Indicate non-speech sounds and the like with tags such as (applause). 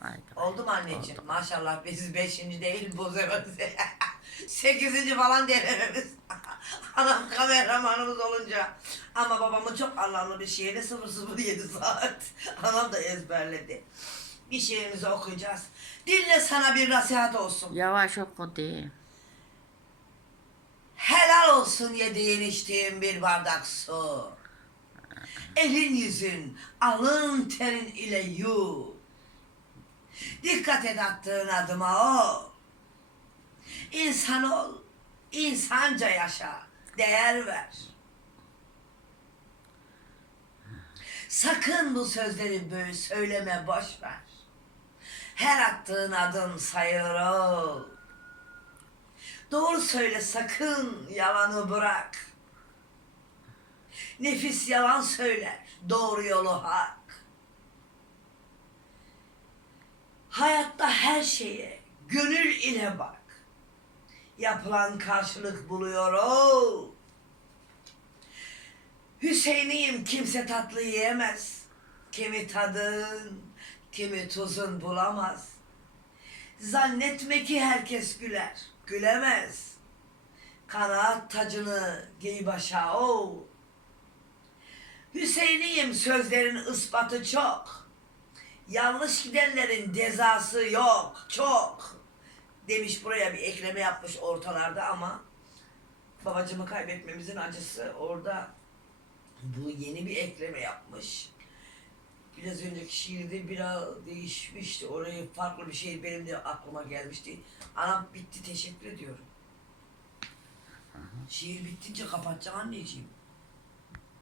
Haydi. Oldu mu anneciğim? Maşallah biz beşinci değil sefer (laughs) sekizinci falan denememiz. (laughs) Anam kameramanımız olunca. Ama babamın çok anlamlı bir şiiri 007 saat. (laughs) Anam da ezberledi. Bir şiirimizi okuyacağız. Dinle sana bir nasihat olsun. Yavaş oku de. Helal olsun yediğin içtiğin bir bardak su. Elin yüzün, alın terin ile yu. Dikkat et attığın adıma o. İnsan ol, insanca yaşa, değer ver. Sakın bu sözleri böyle söyleme, boş ver. Her attığın adım sayılır ol. Doğru söyle sakın yalanı bırak. Nefis yalan söyler, doğru yolu hak. Hayatta her şeye gönül ile bak. Yapılan karşılık buluyor o. Hüseyin'iyim kimse tatlı yiyemez. Kimi tadın, kimi tuzun bulamaz. Zannetme ki herkes güler, gülemez. Kanaat tacını giy başa o. Hüseyin'iyim sözlerin ispatı çok. Yanlış gidenlerin cezası yok, çok. Demiş buraya bir ekleme yapmış ortalarda ama babacımı kaybetmemizin acısı orada bu yeni bir ekleme yapmış. Biraz önceki şiirde biraz değişmişti. Orayı farklı bir şey benim de aklıma gelmişti. Anam bitti teşekkür ediyorum. Şiir bittince kapatacağım anneciğim.